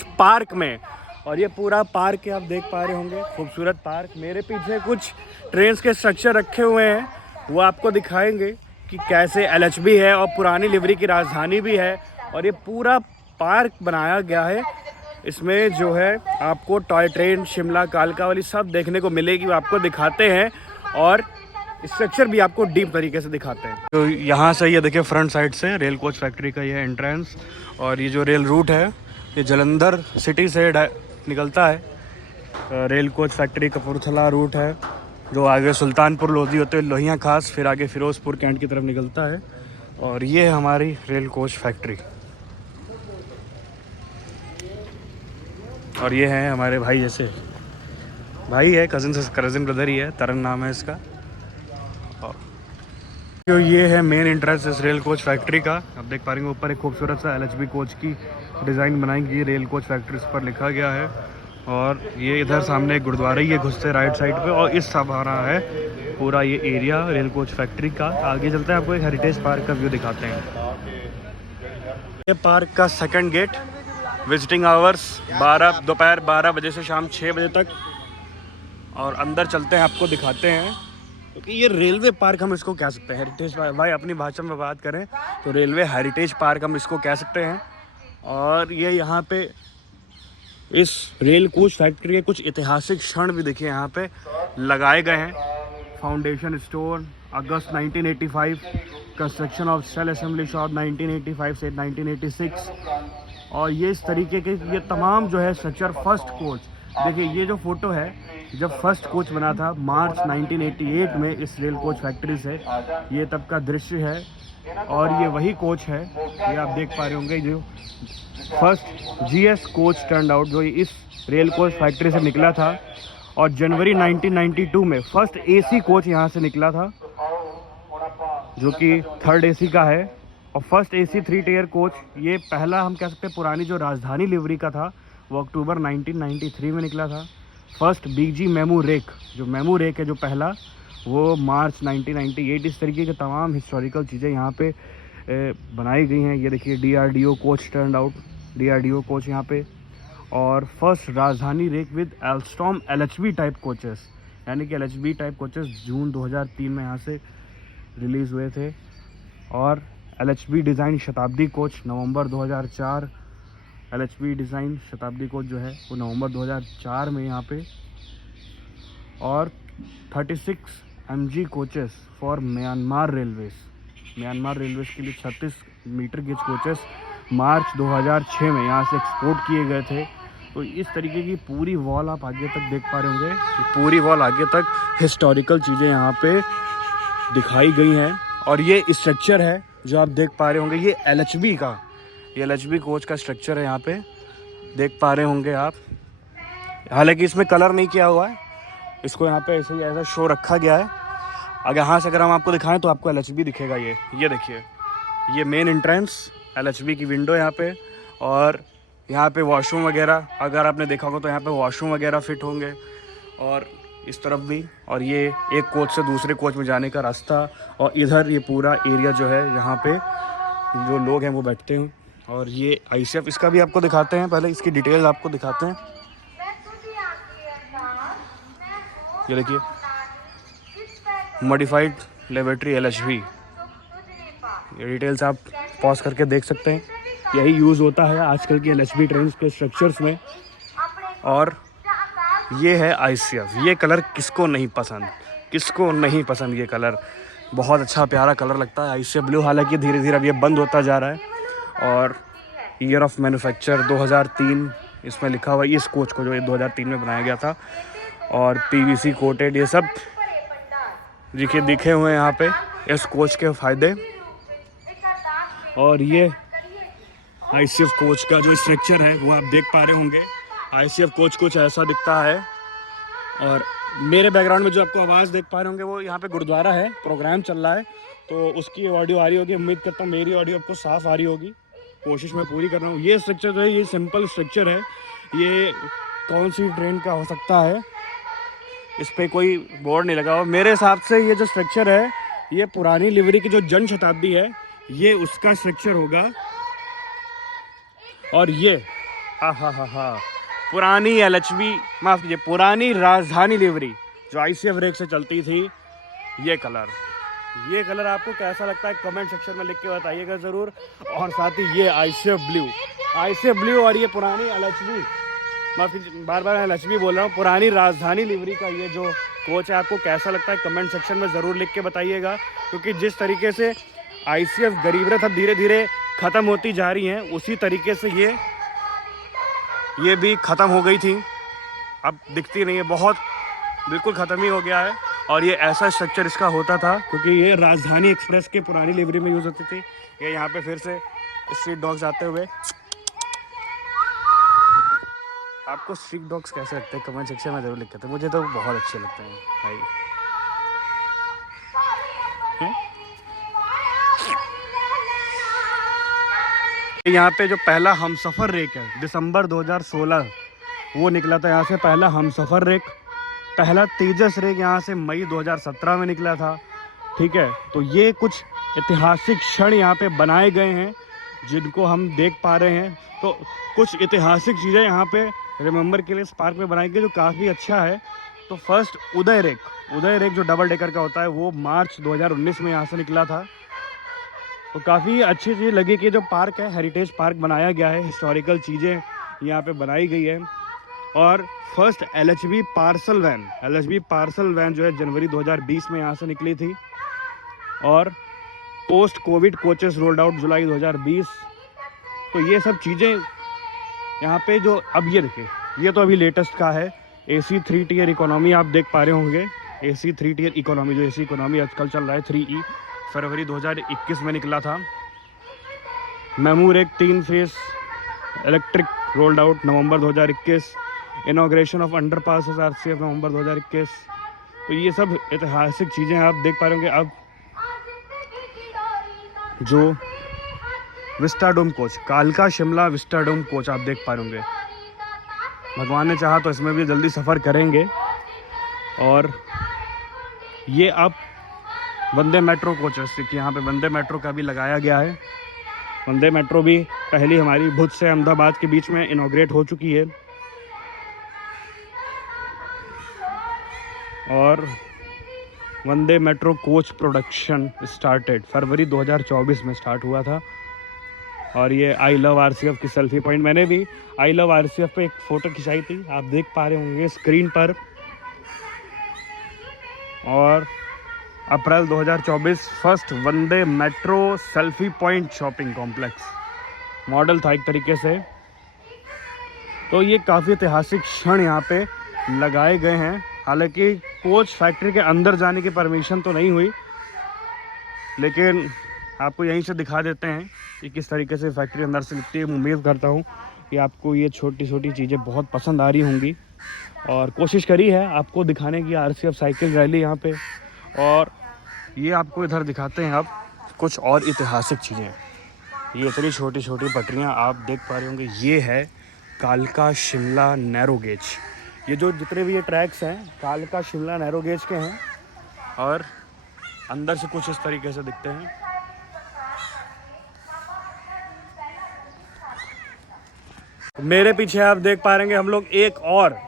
Heritage park में। और ये पूरा पार्क आप देख पा रहे होंगे, खूबसूरत पार्क। मेरे पीछे कुछ ट्रेन्स के स्ट्रक्चर रखे हुए हैं, वो आपको दिखाएंगे कि कैसे LHB है और पुरानी लिवरी की राजधानी भी है। और ये पूरा पार्क बनाया गया है, इसमें जो है आपको टॉय ट्रेन, शिमला, कालका वाली सब देखने को मिलेगी, वो आपको दिखाते हैं और स्ट्रक्चर भी आपको डीप तरीके से दिखाते हैं। तो यहाँ से ये देखिए फ्रंट साइड से रेल कोच फैक्ट्री का ये एंट्रेंस, और ये जो रेल रूट है ये जलंधर सिटी से निकलता है। Rail coach factory Kapurthala route है, जो आगे सुल्तानपुर लोधी होते हुए लोहिया खास, फिर आगे फिरोजपुर कैंट की तरफ निकलता है। और ये है हमारी रेल कोच फैक्ट्री। और ये हैं हमारे भाई, जैसे भाई है, कज़न ब्रदर ही है, तरन नाम है इसका। तो ये है मेन एंट्रेंस इस रेल कोच फैक्ट्री का। आप देख पा रहे हैं ऊपर एक खूबसूरत सा LHB कोच की डिज़ाइन बनाई गई, रेल कोच फैक्ट्री इस पर लिखा गया है। और ये इधर सामने एक गुरुद्वारा ही है घुसते राइट साइड पे, और इस सब आ रहा है पूरा ये एरिया रेल कोच फैक्ट्री का। आगे चलते हैं, आपको एक हेरिटेज पार्क का व्यू दिखाते हैं। ये पार्क का सेकंड गेट, विजिटिंग आवर्स दोपहर 12 बजे से शाम 6 बजे तक। और अंदर चलते हैं, आपको दिखाते हैं, क्योंकि ये रेलवे पार्क हम इसको कह सकते हैं। हेरिटेज पार्क भाई अपनी भाषा में बात करें तो रेलवे हेरिटेज पार्क हम इसको कह सकते हैं। और ये यहाँ पे इस रेल कोच फैक्ट्री के कुछ ऐतिहासिक क्षण भी देखिए यहाँ पे लगाए गए हैं। फाउंडेशन स्टोन अगस्त 1985, construction of cell assembly shop 1985 से 1986। और ये इस तरीके के ये तमाम जो है स्ट्रक्चर, फर्स्ट कोच देखिए, ये जो फोटो है जब फर्स्ट कोच बना था मार्च 1988 में इस रेल कोच फैक्ट्री से, ये तब का दृश्य है। और ये वही कोच है, ये आप देख पा रहे होंगे, जो first GS coach turn out, जो इस रेल कोच फैक्ट्री से निकला था। और जनवरी 1992 में फर्स्ट AC कोच यहाँ से निकला था, जो कि 3rd AC का है। और फर्स्ट AC 3 टियर कोच, ये पहला हम कह सकते हैं पुरानी जो राजधानी लिवरी का था, वो अक्टूबर 1993 में निकला था। फर्स्ट BG मेमू रेक, जो मेमू रेक है जो पहला, वो मार्च 1998। इस तरीके के तमाम हिस्टोरिकल चीज़ें यहाँ पे बनाई गई हैं। ये देखिए DRDO coach turn out, DRDO coach यहाँ पे। और first Rajdhani rake with Alstom LHB type coaches, यानी कि LHB टाइप कोचेस जून 2003 में यहाँ से रिलीज़ हुए थे। और LHB डिज़ाइन शताब्दी कोच नवंबर 2004, LHB डिज़ाइन शताब्दी कोच जो है वो नवंबर 2004 में यहाँ पे। और 36 MG coaches for Myanmar Railways, Myanmar Railways के लिए 36 मीटर गेज कोचेस मार्च 2006 में यहाँ से एक्सपोर्ट किए गए थे। तो इस तरीके की पूरी वॉल आप आगे तक देख पा रहे होंगे, पूरी वॉल आगे तक हिस्टोरिकल चीज़ें यहाँ पे दिखाई गई हैं। और ये स्ट्रक्चर है जो आप देख पा रहे होंगे, ये LHB का, ये LHB कोच का स्ट्रक्चर है, यहाँ पे देख पा रहे होंगे आप। हालांकि इसमें कलर नहीं किया हुआ है, इसको यहाँ पे ऐसे ही ऐसा शो रखा गया है। अगर यहाँ से अगर हम आपको दिखाएं तो आपको LHB दिखेगा। ये देखिए, ये मेन एंट्रेंस, LHB की विंडो यहाँ पे। और यहाँ पे वॉशरूम वगैरह, अगर आपने देखा होगा तो यहाँ पे वॉशरूम वगैरह फिट होंगे, और इस तरफ भी। और ये एक कोच से दूसरे कोच में जाने का रास्ता। और इधर ये पूरा एरिया जो है यहाँ पे जो लोग हैं वो बैठते हैं। और ये ICF, इसका भी आपको दिखाते हैं, पहले इसकी डिटेल आपको दिखाते हैं। ये देखिए मॉडिफाइड लेबोरेटरी LHB, ये डिटेल्स आप पॉज करके देख सकते हैं। यही यूज़ होता है आजकल की LHB ट्रेन्स के स्ट्रक्चर्स में। और ये है ICF, ये कलर किसको नहीं पसंद, किसको नहीं पसंद ये कलर, बहुत अच्छा प्यारा कलर लगता है ICF ब्लू। हालांकि धीरे धीरे अब ये बंद होता जा रहा है। और ईयर ऑफ मैन्युफैक्चर 2003 इसमें लिखा हुआ है, इस कोच को जो 2003 में बनाया गया था। और PVC कोटेड, ये सब दिखे हुए हैं यहाँ पे इस कोच के फ़ायदे। और ये ICF कोच का जो स्ट्रक्चर है वो आप देख पा रहे होंगे। ICF कोच कुछ ऐसा दिखता है। और मेरे बैकग्राउंड में जो आपको आवाज़ देख पा रहे होंगे वो यहाँ पे गुरुद्वारा है, प्रोग्राम चल रहा है, तो उसकी ऑडियो आ रही होगी। उम्मीद करता हूँ मेरी ऑडियो आपको साफ़ आ रही होगी, कोशिश मैं पूरी कर रहा हूँ। ये स्ट्रक्चर जो है ये सिंपल स्ट्रक्चर है, ये कौन सी ट्रेन का हो सकता है, इस पर कोई बोर्ड नहीं लगा हुआ। मेरे हिसाब से ये जो स्ट्रक्चर है ये पुरानी लिवरी की जो जन शताब्दी है ये उसका स्ट्रक्चर होगा। और ये हा हा हा हा, पुरानी LHB, माफ़ कीजिए, पुरानी राजधानी लिवरी जो ICF रेक से चलती थी। ये कलर आपको कैसा लगता है कमेंट सेक्शन में लिख के बताइएगा ज़रूर। और साथ ही ये ICF ब्लू और ये पुरानी LHB, माफ़ी बार बार LHB बोल रहा हूँ, पुरानी राजधानी लिवरी का ये जो कोच है आपको कैसा लगता है कमेंट सेक्शन में ज़रूर लिख के बताइएगा। क्योंकि जिस तरीके से ICF गरीब रथ अब धीरे धीरे ख़त्म होती जा रही हैं, उसी तरीके से ये भी ख़त्म हो गई थी, अब दिखती नहीं है, बहुत बिल्कुल ख़त्म ही हो गया है। और ये ऐसा स्ट्रक्चर इसका होता था क्योंकि ये राजधानी एक्सप्रेस के पुरानी लिवरी में यूज़ होती थी। ये यहाँ पे फिर से स्ट्रीट डॉग्स आते हुए। आपको स्ट्रीट डॉग्स कैसे लगते हैं कमेंट सेक्शन में ज़रूर लिख के, मुझे तो बहुत अच्छे लगते हैं भाई। यहाँ पे जो पहला हमसफ़र रेक है दिसंबर 2016 वो निकला था यहाँ से, पहला हमसफ़र रेक। पहला तेजस रेक यहाँ से मई 2017 में निकला था। ठीक है, तो ये कुछ ऐतिहासिक क्षण यहाँ पे बनाए गए हैं जिनको हम देख पा रहे हैं। तो कुछ ऐतिहासिक चीज़ें यहाँ पे रिमेंबर के लिए इस पार्क में बनाई गई जो काफ़ी अच्छा है। तो फर्स्ट उदय रेक जो डबल डेकर का होता है वो मार्च 2019 में यहाँ से निकला था। तो काफ़ी अच्छी चीज़ लगी कि जो पार्क है हेरिटेज पार्क बनाया गया है, हिस्टोरिकल चीज़ें यहाँ पे बनाई गई है। और फर्स्ट LHB पार्सल वैन जो है जनवरी 2020 में यहाँ से निकली थी। और post covid coaches rolled out जुलाई 2020। तो ये सब चीज़ें यहाँ पे जो अब ये देखिए, ये तो अभी लेटेस्ट का है। AC 3 टियर इकोनॉमी आप देख पा रहे होंगे, AC 3 टियर इकोनॉमी, जो AC इकोनॉमी आजकल चल रहा है 3E, फरवरी 2021 में निकला था। MEMU rake 3 phase electric rolled out November 2021। Inauguration of underpasses RCF November 2021। तो ये सब ऐतिहासिक चीज़ें आप देख पा रहे होंगे। अब जो विस्टाडोम कोच, कालका शिमला विस्टाडोम कोच आप देख पा रहे होंगे, भगवान ने चाहा तो इसमें भी जल्दी सफ़र करेंगे। और ये अब वंदे मेट्रो कोचेस, कि यहाँ पे वंदे मेट्रो का भी लगाया गया है। वंदे मेट्रो भी पहली हमारी भुज से अहमदाबाद के बीच में इनॉग्रेट हो चुकी है। और वंदे मेट्रो कोच प्रोडक्शन स्टार्टेड फरवरी 2024 में स्टार्ट हुआ था। और ये आई लव RCF की सेल्फी पॉइंट, मैंने भी आई लव RCF पे एक फ़ोटो खिंचाई थी, आप देख पा रहे होंगे स्क्रीन पर। और अप्रैल 2024 first Vande metro selfie point shopping complex model था एक तरीके से। तो ये काफ़ी ऐतिहासिक क्षण यहाँ पे लगाए गए हैं। हालांकि कोच फैक्ट्री के अंदर जाने की परमिशन तो नहीं हुई, लेकिन आपको यहीं से दिखा देते हैं कि किस तरीके से फैक्ट्री अंदर से दिखती है। उम्मीद करता हूँ कि आपको ये छोटी छोटी चीज़ें बहुत पसंद आ रही होंगी। और कोशिश करी है आपको दिखाने की RCF साइकिल रैली यहाँ पे। और ये आपको इधर दिखाते हैं अब कुछ और ऐतिहासिक चीज़ें। ये इतनी छोटी छोटी पटरियाँ आप देख पा रहे होंगे, ये है कालका शिमला नैरो गेज। ये जो जितने भी ये ट्रैक्स हैं कालका शिमला नैरो गेज के हैं। और अंदर से कुछ इस तरीके से दिखते हैं। मेरे पीछे आप देख पा रहे हैं हम लोग एक और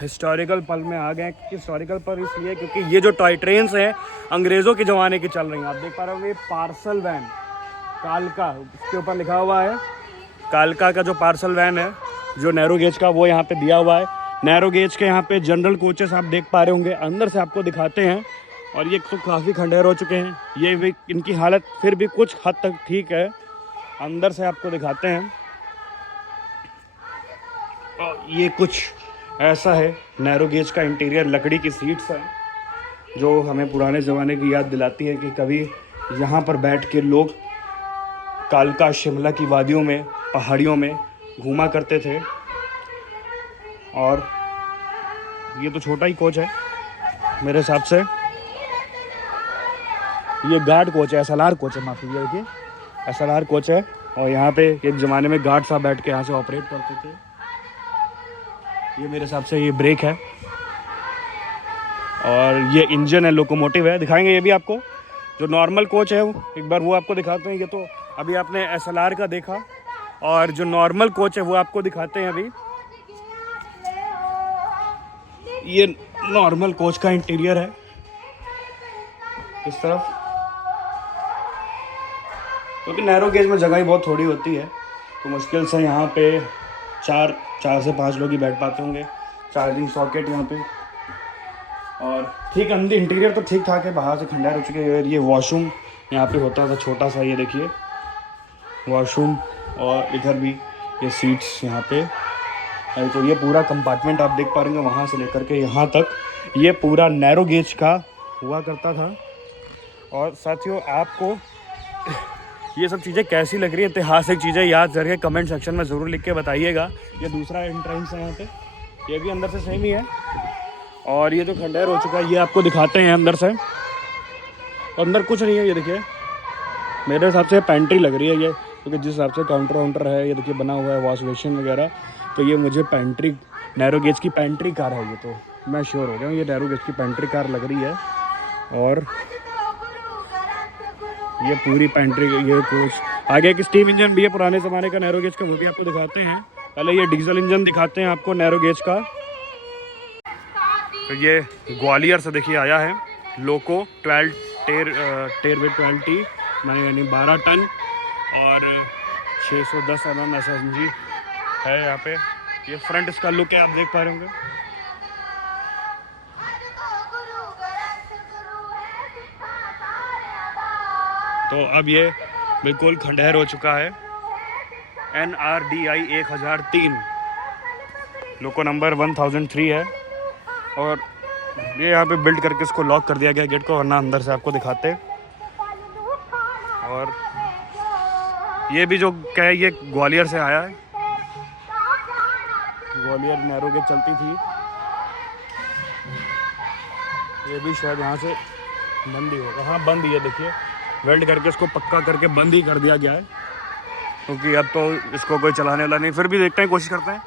हिस्टोरिकल पल में आ गए। हिस्टोरिकल पल इसलिए क्योंकि ये जो टॉय ट्रेन्स हैं अंग्रेज़ों के ज़माने की चल रही हैं। आप देख पा रहे होंगे पार्सल वैन कालका, इसके ऊपर लिखा हुआ है कालका का जो पार्सल वैन है जो नैरो गेज का, वो यहाँ पे दिया हुआ है। नैरो गेज के यहाँ पे जनरल कोचेस आप देख पा रहे होंगे। अंदर से आपको दिखाते हैं। और ये तो काफ़ी खंडेर हो चुके हैं, ये भी इनकी हालत फिर भी कुछ हद तक ठीक है। अंदर से आपको दिखाते हैं। और ये कुछ ऐसा है नैरो गेज का इंटीरियर। लकड़ी की सीट्स हैं जो हमें पुराने ज़माने की याद दिलाती है कि कभी यहाँ पर बैठ के लोग कालका शिमला की वादियों में, पहाड़ियों में घूमा करते थे। और ये तो छोटा ही कोच है मेरे हिसाब से। ये गार्ड कोच है, SLR कोच है, माफ़ी देखिए SLR कोच है। और यहाँ पे एक ज़माने में गार्ड साहब बैठ के यहाँ से ऑपरेट करते थे। ये मेरे हिसाब से ये ब्रेक है। और ये इंजन है, लोकोमोटिव है। दिखाएंगे ये भी आपको। जो नॉर्मल कोच है एक बार वो आपको दिखाते हैं। ये तो अभी आपने SLR का देखा। और जो नॉर्मल कोच है वो आपको दिखाते हैं अभी। ये नॉर्मल कोच का इंटीरियर है इस तरफ, क्योंकि नैरो गेज में जगह ही बहुत थोड़ी होती है तो मुश्किल से यहाँ पे चार से 5 लोग ही बैठ पाते होंगे। चार्जिंग सॉकेट यहाँ पे, और ठीक अंदर इंटीरियर तो ठीक ठाक है, बाहर से खंडहर हो चुके हैं। ये वॉशरूम यहाँ पे होता था छोटा सा, ये देखिए वॉशरूम, और इधर भी ये सीट्स यहाँ पे है। तो ये पूरा कंपार्टमेंट आप देख पा रहे हैं, वहाँ से लेकर के यहाँ तक ये पूरा नैरो गेज का हुआ करता था। और साथियों आपको ये सब चीज़ें कैसी लग रही है, ऐतिहासिक चीज़ें याद करके कमेंट सेक्शन में ज़रूर लिख के बताइएगा। ये दूसरा एंट्रेंस है यहाँ पे, ये भी अंदर से सेम ही है। और ये जो खंडहर हो चुका है ये आपको दिखाते हैं अंदर से। अंदर कुछ नहीं है, ये देखिए मेरे हिसाब से पेंट्री लग रही है ये, क्योंकि जिस हिसाब से काउंटर वाउंटर है ये देखिए बना हुआ है, वॉश बेसिन वगैरह, तो ये मुझे पेंट्री नैरो गेज की पेंट्री कार है ये, तो मैं श्योर हो गया हूँ ये नैरो गेज की पेंट्री कार लग रही है। और ये पूरी पेंट्री, ये कोच आगे एक स्टीम इंजन भी है पुराने ज़माने का नैरो गेज का, वो भी आपको दिखाते हैं। पहले ये डीजल इंजन दिखाते हैं आपको नैरो गेज का। तो ये ग्वालियर से देखिए आया है लोको 12 टेर वे 12T यानी 12 टन और 610 mm SSG है यहाँ पे। ये फ्रंट इसका लुक है, आप देख पा रहे होंगे। तो अब ये बिल्कुल खंडहर हो चुका है। NRDI 1003 लोको नंबर 1003 है। और ये यहाँ पे बिल्ड करके इसको लॉक कर दिया गया गेट को, वरना अंदर से आपको दिखाते। और ये भी जो क्या है ये ग्वालियर से आया है, ग्वालियर नैरो गेज चलती थी। ये भी शायद यहाँ से बंद ही होगा, हाँ बंद ही है, देखिए वेल्ड करके इसको पक्का करके बंद ही कर दिया गया है, क्योंकि अब तो इसको कोई चलाने वाला नहीं। फिर भी देखते हैं, कोशिश करते हैं।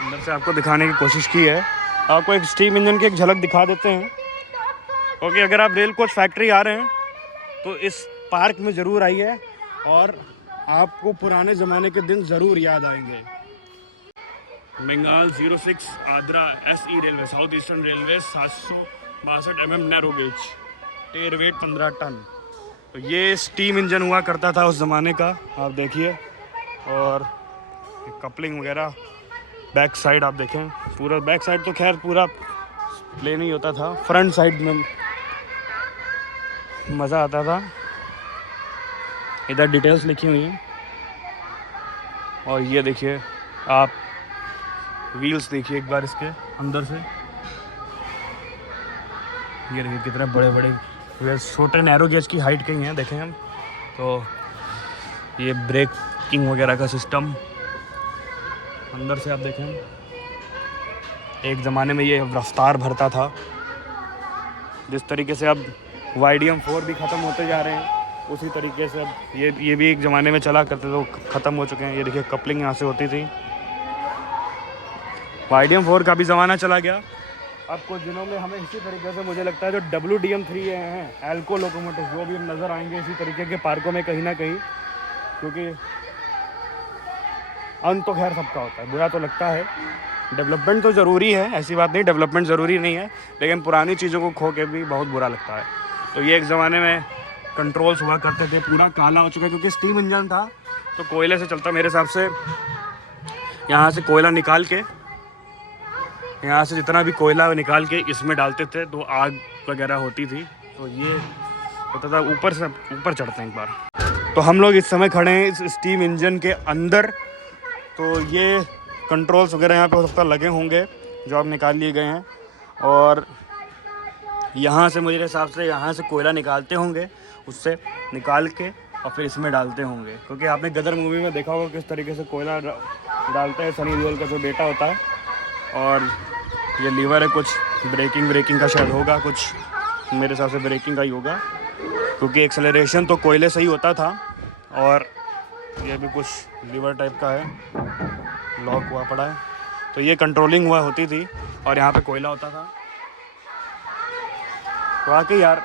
अंदर से आपको दिखाने की कोशिश की है। आपको एक स्टीम इंजन की एक झलक दिखा देते हैं, क्योंकि अगर आप रेल कोच फैक्ट्री आ रहे हैं तो इस पार्क में ज़रूर आइए और आपको पुराने ज़माने के दिन ज़रूर याद आएंगे। Bengal 06 Adra SE railway, south eastern railway 762 mm narrow gauge, tare weight 15 ton. तो ये स्टीम इंजन हुआ करता था उस ज़माने का, आप देखिए। और कपलिंग वगैरह बैक साइड आप देखें, पूरा बैक साइड तो खैर पूरा प्लेन ही होता था, फ्रंट साइड में मज़ा आता था। इधर डिटेल्स लिखी हुई हैं। और ये देखिए आप व्हील्स देखिए एक बार इसके अंदर से, ये देखिए कितने बड़े बड़े व्हील्स, छोटे नैरो गेज की हाइट के ही हैं, देखें हम तो। ये ब्रेकिंग वगैरह का सिस्टम अंदर से आप देखें, एक ज़माने में ये रफ्तार भरता था। जिस तरीके से अब YDM-4 भी ख़त्म होते जा रहे हैं, उसी तरीके से अब ये भी एक ज़माने में चला करते तो ख़त्म हो चुके हैं। ये देखिए कपलिंग यहाँ से होती थी। YDM-4 का भी ज़माना चला गया। अब कुछ दिनों में हमें इसी तरीके से मुझे लगता है जो WDM-3 हैं एल्को लोकोमोटिव, वो भी नज़र आएंगे इसी तरीके के पार्कों में कहीं ना कहीं, क्योंकि अंत तो खैर सबका होता है, बुरा तो लगता है। डेवलपमेंट तो ज़रूरी है, ऐसी बात नहीं, डेवलपमेंट ज़रूरी नहीं है, लेकिन पुरानी चीज़ों को खो के भी बहुत बुरा लगता है। तो ये एक ज़माने में कंट्रोल्स हुआ करते थे, पूरा काला हो चुका है क्योंकि स्टीम इंजन था तो कोयले से चलता। मेरे हिसाब से यहाँ से कोयला निकाल के, यहाँ से जितना भी कोयला निकाल के इसमें डालते थे तो आग वगैरह होती थी। तो ये होता था, ऊपर से ऊपर चढ़ते हैं एक बार। तो हम लोग इस समय खड़े हैं इस स्टीम इंजन के अंदर। तो ये कंट्रोल्स वगैरह यहाँ पे हो सकता लगे होंगे जो अब निकाल लिए गए हैं, और यहाँ से मेरे हिसाब से यहाँ से कोयला निकालते होंगे, उससे निकाल के और फिर इसमें डालते होंगे, क्योंकि आपने गदर मूवी में देखा होगा किस तरीके से कोयला डालता है सनी देओल का जो बेटा होता है। और ये लीवर है, कुछ ब्रेकिंग का शायद होगा, कुछ मेरे हिसाब से ब्रेकिंग का ही होगा, क्योंकि एक्सेलरेशन तो कोयले से ही होता था। और ये भी कुछ लीवर टाइप का है, लॉक हुआ पड़ा है। तो ये कंट्रोलिंग हुआ होती थी और यहाँ पे कोयला होता था। वाकई यार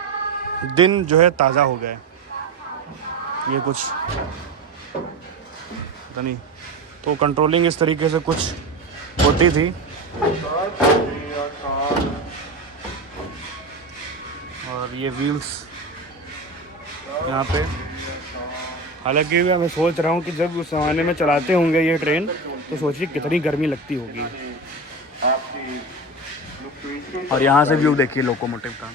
दिन जो है ताज़ा हो गया है। ये कुछ पता नहीं, तो कंट्रोलिंग इस तरीके से कुछ होती थी। और ये व्हील्स यहाँ पे, हालांकि मैं सोच रहा हूँ कि जब उस ज़माने में चलाते होंगे ये ट्रेन तो सोचिए कितनी गर्मी लगती होगी। और यहाँ से व्यू देखिए लोकोमोटिव का।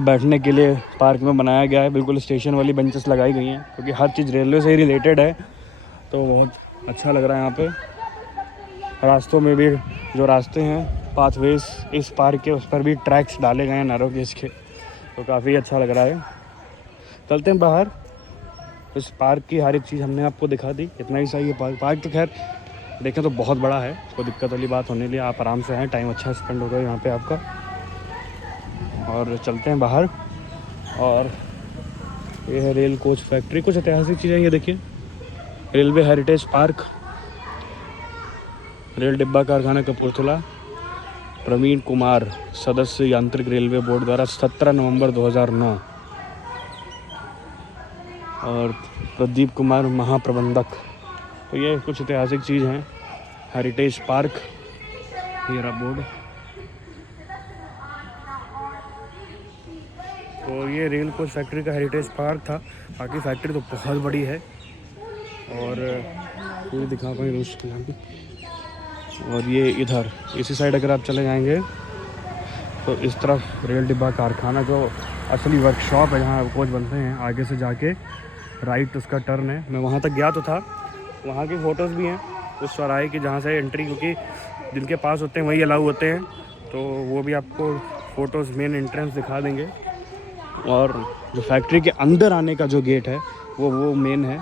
बैठने के लिए पार्क में बनाया गया है, बिल्कुल स्टेशन वाली बेंचेस लगाई गई हैं क्योंकि हर चीज़ रेलवे से ही रिलेटेड है, तो बहुत अच्छा लग रहा है यहाँ पे। रास्तों में भी जो रास्ते हैं पाथवेज इस पार्क के, उस पर भी ट्रैक्स डाले गए हैं नैरो गेज के, तो काफ़ी अच्छा लग रहा है। चलते हैं बाहर। इस पार्क की हर एक चीज़ हमने आपको दिखा दी, इतना ही सही है। पार्क तो खैर देखें तो बहुत बड़ा है, कोई दिक्कत वाली बात होने लिए आप आराम से हैं, टाइम अच्छा स्पेंड होगा यहाँ पे आपका। और चलते हैं बाहर। और ये है रेल कोच फैक्ट्री, कुछ ऐतिहासिक चीज़ें ये देखिए। रेलवे हेरिटेज पार्क, रेल डिब्बा कारखाना कपूरथला, प्रवीण कुमार सदस्य यांत्रिक रेलवे बोर्ड द्वारा 17 नवंबर 2009, और प्रदीप कुमार महाप्रबंधक। तो ये कुछ ऐतिहासिक चीज़ हैं। हेरिटेज पार्क, ये रहा बोर्ड। तो ये रेल कोच फैक्ट्री का हेरिटेज पार्क था। बाकी फैक्ट्री तो बहुत बड़ी है, और ये दिखा पाए रोश के यहाँ भी। और ये इधर इसी साइड अगर आप चले जाएंगे तो इस तरफ रेल डिब्बा कारखाना जो असली वर्कशॉप है जहाँ कोच बनते हैं, आगे से जाके राइट उसका टर्न है। मैं वहाँ तक गया तो था, वहाँ की फ़ोटोज़ भी हैं उस चौराहे की जहाँ से एंट्री, क्योंकि जिनके पास होते हैं वही अलाउ होते हैं, तो वो भी आपको फ़ोटोज़ मेन एंट्रेंस दिखा देंगे। और जो फैक्ट्री के अंदर आने का जो गेट है वो मेन है,